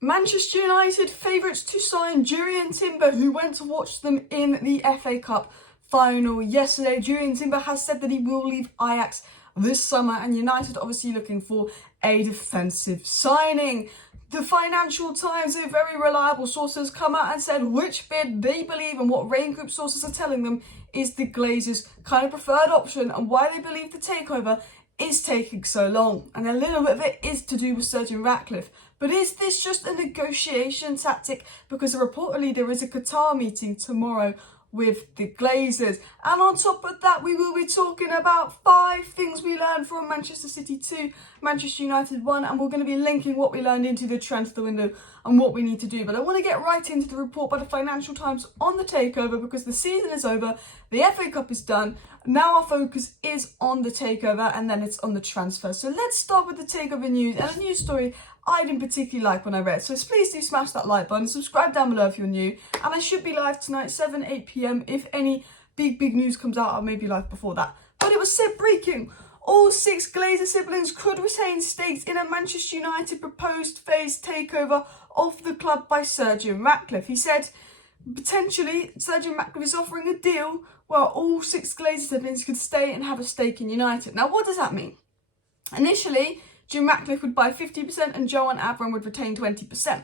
Manchester United favourites to sign Jurrien Timber, who went to watch them in the FA Cup final yesterday. Jurrien Timber has said that he will leave Ajax this summer, and United obviously looking for a defensive signing. The Financial Times, a very reliable source, has come out and said which bid they believe and what Rain Group sources are telling them is the Glazers' kind of preferred option, and why they believe the takeover is taking so long. And a little bit of it is to do with Sir Ratcliffe. But is this just a negotiation tactic? Because reportedly there is a Qatar meeting tomorrow with the Glazers. And on top of that, we will be talking about 5 things we learned from Manchester City 2, Manchester United 1, and we're going to be linking what we learned into the transfer window and what we need to do. But I want to get right into the report by the Financial Times on the takeover, because the season is over, the FA Cup is done, now our focus is on the takeover and then it's on the transfer. So let's start with the takeover news, and a news story I didn't particularly like when I read. So please do smash that like button, subscribe down below if you're new, and I should be live tonight, 8 p.m. If any big news comes out, I may be live before that. But it was said breaking. All 6 Glazer siblings could retain stakes in a Manchester United proposed phased takeover of the club by Sir Ratcliffe. He said potentially Sir Ratcliffe is offering a deal where all 6 Glazer siblings could stay and have a stake in United. Now, what does that mean? Initially, Jim Ratcliffe would buy 50% and Joe and Abraham would retain 20%.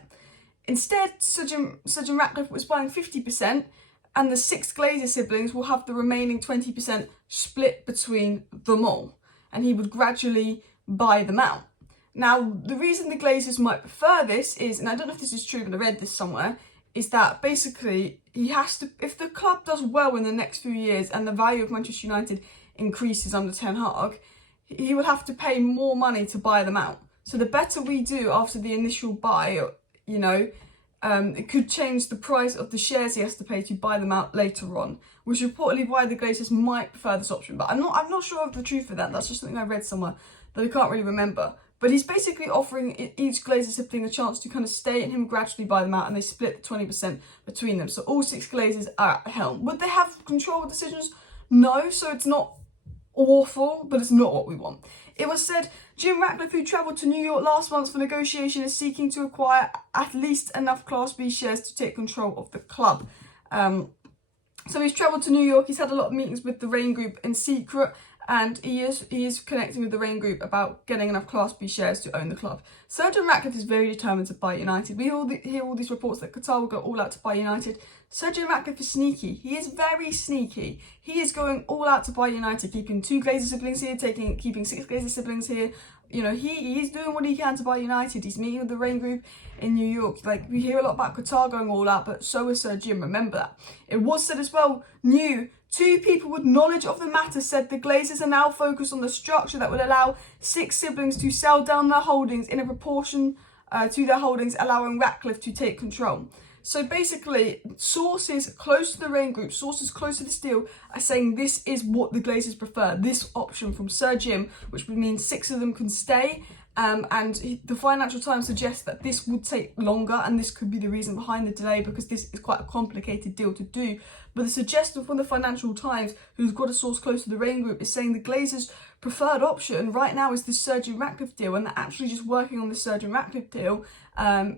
Instead, Sir Jim Ratcliffe was buying 50%, and the 6 Glazer siblings will have the remaining 20% split between them all, and he would gradually buy them out. Now, the reason the Glazers might prefer this is, and I don't know if this is true, but I read this somewhere, is that basically he has to, if the club does well in the next few years and the value of Manchester United increases under Ten Hag, he will have to pay more money to buy them out. So the better we do after the initial buy, you know, it could change the price of the shares he has to pay to buy them out later on, which is reportedly why the Glazers might prefer this option. But I'm not sure of the truth of that. That's just something I read somewhere that I can't really remember. But he's basically offering each Glazer sibling a chance to kind of stay and him gradually buy them out, and they split the 20% between them. So all 6 Glazers are at the helm. Would they have control of decisions? No, so it's not awful, but it's not what we want. It was said Jim Ratcliffe, who travelled to New York last month for negotiation, is seeking to acquire at least enough Class B shares to take control of the club. So he's travelled to New York, he's had a lot of meetings with the Rain Group in secret, and he is connecting with the Rain Group about getting enough Class B shares to own the club. Sir Ratcliffe is very determined to buy United. We all hear all these reports that Qatar will go all out to buy United. Sir Ratcliffe is sneaky. He is very sneaky. He is going all out to buy United, keeping 2 Glazer siblings here, keeping 6 Glazer siblings here. You know, he's doing what he can to buy United. He's meeting with the Rain Group in New York. Like, we hear a lot about Qatar going all out, but so is Sir Jim. Remember that. It was said as well, 2 people with knowledge of the matter said the Glazers are now focused on the structure that would allow 6 siblings to sell down their holdings in a proportion to their holdings, allowing Ratcliffe to take control. So basically, sources close to the Rain Group, sources close to this deal, are saying this is what the Glazers prefer, this option from Sir Jim, which would mean 6 of them can stay. And the Financial Times suggests that this would take longer, and this could be the reason behind the delay, because this is quite a complicated deal to do. But the suggestion from the Financial Times, who's got a source close to the Rain Group, is saying the Glazers' preferred option right now is the Sir Ratcliffe deal, and they're actually just working on the Sir Ratcliffe deal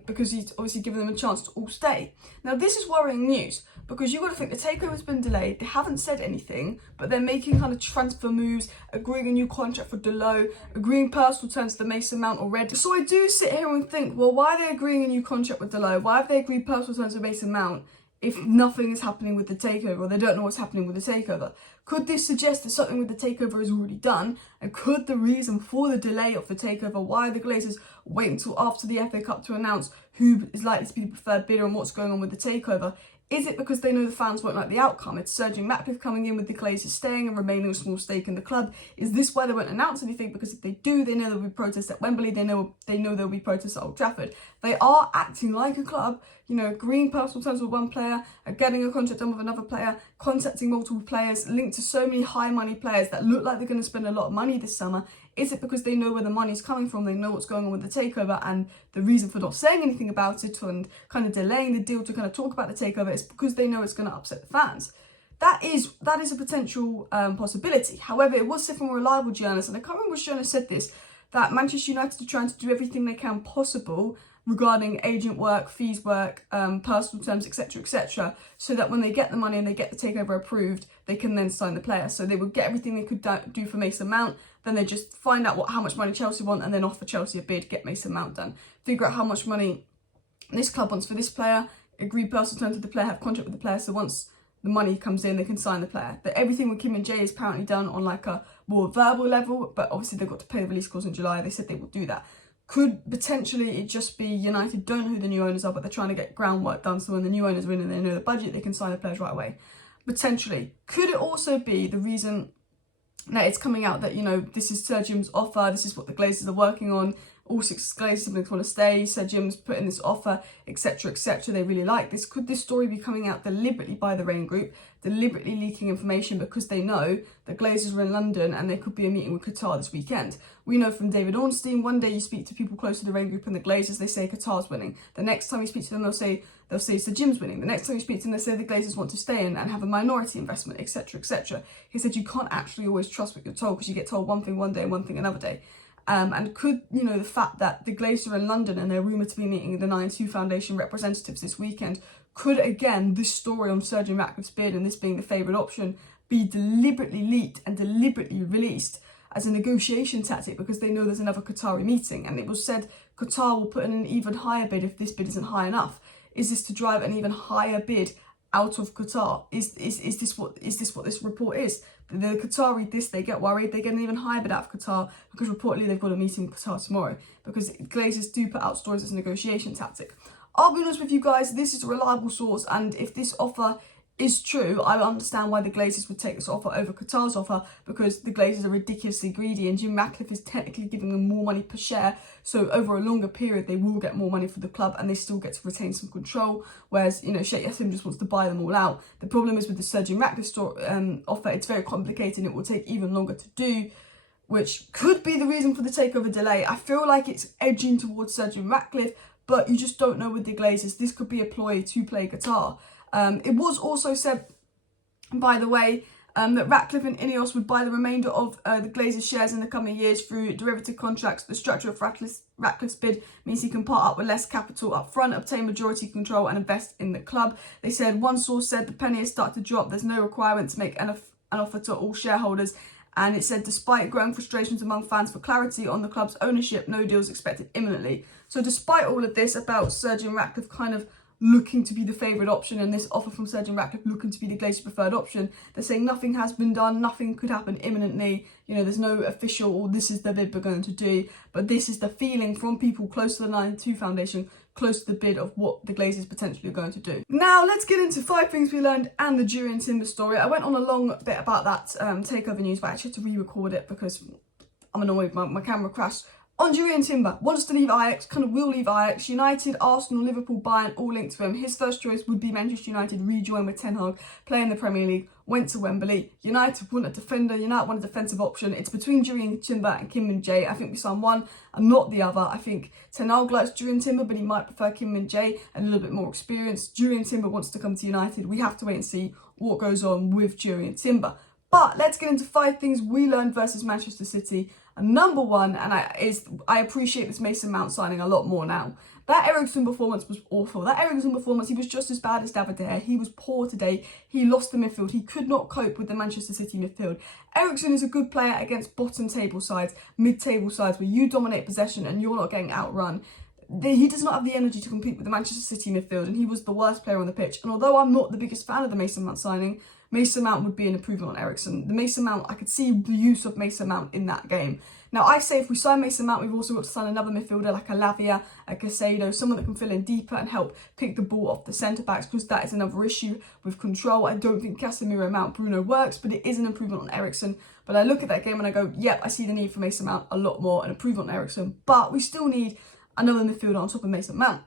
because he's obviously given them a chance to all stay. Now, this is worrying news, because you've got to think the takeover's been delayed, they haven't said anything, but they're making kind of transfer moves, agreeing a new contract for Delot, agreeing personal terms to the Mason Mount already. So I do sit here and think, well, why are they agreeing a new contract with Delot? Why have they agreed personal terms with Mason Mount if nothing is happening with the takeover, or they don't know what's happening with the takeover? Could this suggest that something with the takeover is already done? And could the reason for the delay of the takeover, why the Glazers wait until after the FA Cup to announce who is likely to be the preferred bidder and what's going on with the takeover, is it because they know the fans won't like the outcome? It's Sir Ratcliffe coming in with the Glazers staying and remaining a small stake in the club. Is this why they won't announce anything? Because if they do, they know there'll be protests at Wembley. They know there'll be protests at Old Trafford. They are acting like a club, you know, agreeing personal terms with one player, getting a contract done with another player, contacting multiple players, linked to so many high money players that look like they're going to spend a lot of money this summer. Is it because they know where the money's coming from? They know what's going on with the takeover, and the reason for not saying anything about it and kind of delaying the deal to kind of talk about the takeover is because they know it's going to upset the fans. That is a potential possibility. However, it was said from a reliable journalist, and I can't remember which journalist said this, that Manchester United are trying to do everything they can possible regarding agent work, fees work, personal terms, etc., so that when they get the money and they get the takeover approved, they can then sign the player. So they would get everything they could do for Mason Mount, then they just find out how much money Chelsea want, and then offer Chelsea a bid, get Mason Mount done. Figure out how much money this club wants for this player, agree personal terms with the player, have contract with the player, so once the money comes in, they can sign the player. That everything with Kim and Jay is apparently done on like a more verbal level, but obviously they've got to pay the release clause in July. They said they will do that. Could potentially it just be United don't know who the new owners are, but they're trying to get groundwork done, so when the new owners win and they know the budget, they can sign the players right away. Potentially. Could it also be the reason that it's coming out that, you know, this is Sir Jim's offer, this is what the Glazers are working on, all 6 Glazer siblings want to stay, Sir Jim's put in this offer, etc., they really like this. Could this story be coming out deliberately by the Rain Group, deliberately leaking information because they know the Glazers are in London and there could be a meeting with Qatar this weekend? We know from David Ornstein, one day you speak to people close to the Rain Group and the Glazers, they say Qatar's winning. The next time you speak to them, they'll say Sir Jim's winning. The next time you speak to them, they say the Glazers want to stay in and have a minority investment, etc., He said you can't actually always trust what you're told because you get told one thing one day and one thing another day. And could, you know, the fact that the Glazers are in London and they're rumoured to be meeting the 9-2 Foundation representatives this weekend, could, again, this story on Sir Jim Ratcliffe's bid and this being the favourite option be deliberately leaked and deliberately released as a negotiation tactic because they know there's another Qatari meeting? And it was said Qatar will put in an even higher bid if this bid isn't high enough. Is this to drive an even higher bid out of Qatar? Is this what this report is? The Qatar read this, they get worried, they get an even higher bid out of Qatar because reportedly they've got a meeting with Qatar tomorrow, because Glazers do put out stories as a negotiation tactic. I'll be honest with you guys, this is a reliable source, and if this offer is true, I understand why the Glazers would take this offer over Qatar's offer, because the Glazers are ridiculously greedy and Jim Ratcliffe is technically giving them more money per share, so over a longer period they will get more money for the club and they still get to retain some control, whereas, you know, Sheikh Yassim just wants to buy them all out. The problem is with the Sir Jim Ratcliffe offer, it's very complicated and it will take even longer to do, which could be the reason for the takeover delay. I feel like it's edging towards Sir Jim Ratcliffe, but you just don't know with the Glazers. This could be a ploy to play Qatar. It was also said, by the way, that Ratcliffe and Ineos would buy the remainder of the Glazers shares in the coming years through derivative contracts. The structure of Ratcliffe's bid means he can part up with less capital up front, obtain majority control and invest in the club. They said, one source said the penny has started to drop. There's no requirement to make an offer to all shareholders. And it said, despite growing frustrations among fans for clarity on the club's ownership, no deal is expected imminently. So despite all of this about Sir Jim Ratcliffe kind of looking to be the favourite option and this offer from Sir Jim Ratcliffe looking to be the Glazers' preferred option, they're saying nothing has been done, nothing could happen imminently, you know, there's no official, or this is the bid we're going to do, but this is the feeling from people close to the 9-2 Foundation, close to the bid of what the Glazers potentially are going to do. Now, let's get into 5 things we learned and the Jurrien Timber story. I went on a long bit about that takeover news, but I actually had to re-record it because I'm annoyed, my camera crashed. On Jurrien Timber, wants to leave Ajax, kind of will leave Ajax. United, Arsenal, Liverpool, Bayern, all linked to him. His first choice would be Manchester United, rejoin with Ten Hag, play in the Premier League, went to Wembley. United want a defender, United want a defensive option. It's between Jurrien Timber and Kim Min-jae. I think we sign one and not the other. I think Ten Hag likes Jurrien Timber, but he might prefer Kim Min-jae and a little bit more experience. Jurrien Timber wants to come to United. We have to wait and see what goes on with Jurrien Timber. But let's get into 5 things we learned versus Manchester City. And number one, and I appreciate this Mason Mount signing a lot more now. That Eriksen performance was awful. That Eriksen performance, he was just as bad as David De Gea. He was poor today. He lost the midfield. He could not cope with the Manchester City midfield. Eriksen is a good player against bottom table sides, mid-table sides, where you dominate possession and you're not getting outrun. He does not have the energy to compete with the Manchester City midfield, and he was the worst player on the pitch. And although I'm not the biggest fan of the Mason Mount signing, Mason Mount would be an improvement on Eriksen. The Mason Mount, I could see the use of Mason Mount in that game. Now, I say if we sign Mason Mount, we've also got to sign another midfielder like a Lavia, a Casado, someone that can fill in deeper and help pick the ball off the centre-backs, because that is another issue with control. I don't think Casemiro, Mount, Bruno works, but it is an improvement on Eriksen. But I look at that game and I go, yep, I see the need for Mason Mount a lot more, an improvement on Eriksen, but we still need another midfielder on top of Mason Mount.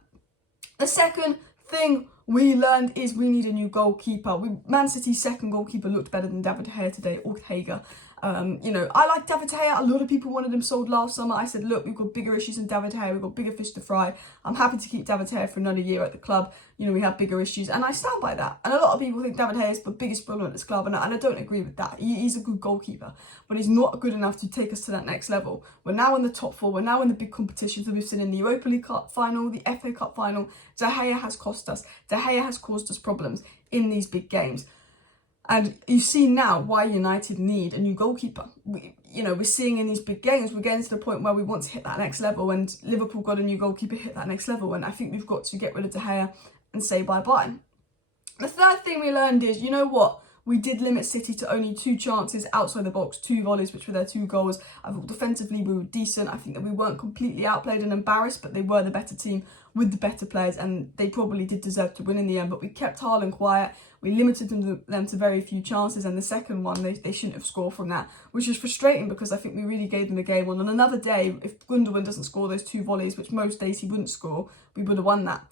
The second thing we learned is we need a new goalkeeper. Man City's second goalkeeper looked better than David De Gea today, or Hager. You know, I like David De Gea. A lot of people wanted him sold last summer. I said, look, we've got bigger issues than David De Gea. We've got bigger fish to fry. I'm happy to keep David De Gea for another year at the club. You know, we have bigger issues, and I stand by that. And a lot of people think David De Gea is the biggest problem at this club, and I don't agree with that. He's a good goalkeeper, but he's not good enough to take us to that next level. We're now in the top four. We're now in the big competitions that we've seen in the Europa League Cup final, the FA Cup final. De Gea has cost us. De Gea has caused us problems in these big games. And you see now why United need a new goalkeeper. We're seeing in these big games, we're getting to the point where we want to hit that next level, and Liverpool got a new goalkeeper, hit that next level, and I think we've got to get rid of De Gea and say bye-bye. The third thing we learned is, you know what? We did limit City to only 2 chances outside the box, 2 volleys, which were their 2 goals. I thought defensively we were decent. I think that we weren't completely outplayed and embarrassed, but they were the better team with the better players, and they probably did deserve to win in the end. But we kept Haaland quiet. We limited them to very few chances, and the second one, they shouldn't have scored from that, which is frustrating because I think we really gave them the game. On another day, if Gundogan doesn't score those 2 volleys, which most days he wouldn't score, we would have won that.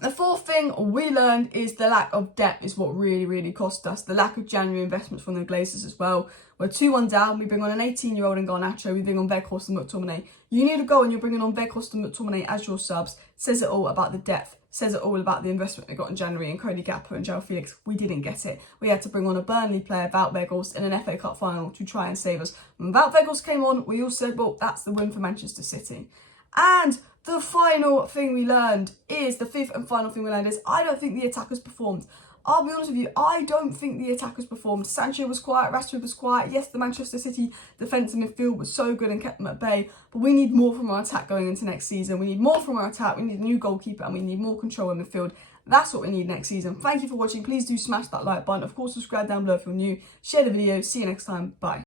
The fourth thing we learned is the lack of depth is what really cost us. The lack of January investments from the Glazers as well. We're 2-1 down. We bring on an 18-year-old in Garnacho. We bring on Weghorst and McTominay. You need to go and you're bringing on Weghorst and McTominay as your subs. Says it all about the depth. Says it all about the investment we got in January and Cody Gakpo and João Felix. We didn't get it. We had to bring on a Burnley player, Wout Weghorst, in an FA Cup final to try and save us. When Wout Weghorst came on, we all said, well, that's the win for Manchester City. And the final thing we learned is, the fifth and final thing we learned is, I don't think the attackers performed. I'll be honest with you, I don't think the attackers performed. Sancho was quiet, Ratcliffe was quiet. Yes, the Manchester City defence and midfield was so good and kept them at bay, but we need more from our attack going into next season. We need more from our attack, we need a new goalkeeper, and we need more control in midfield. That's what we need next season. Thank you for watching. Please do smash that like button. Of course, subscribe down below if you're new. Share the video. See you next time. Bye.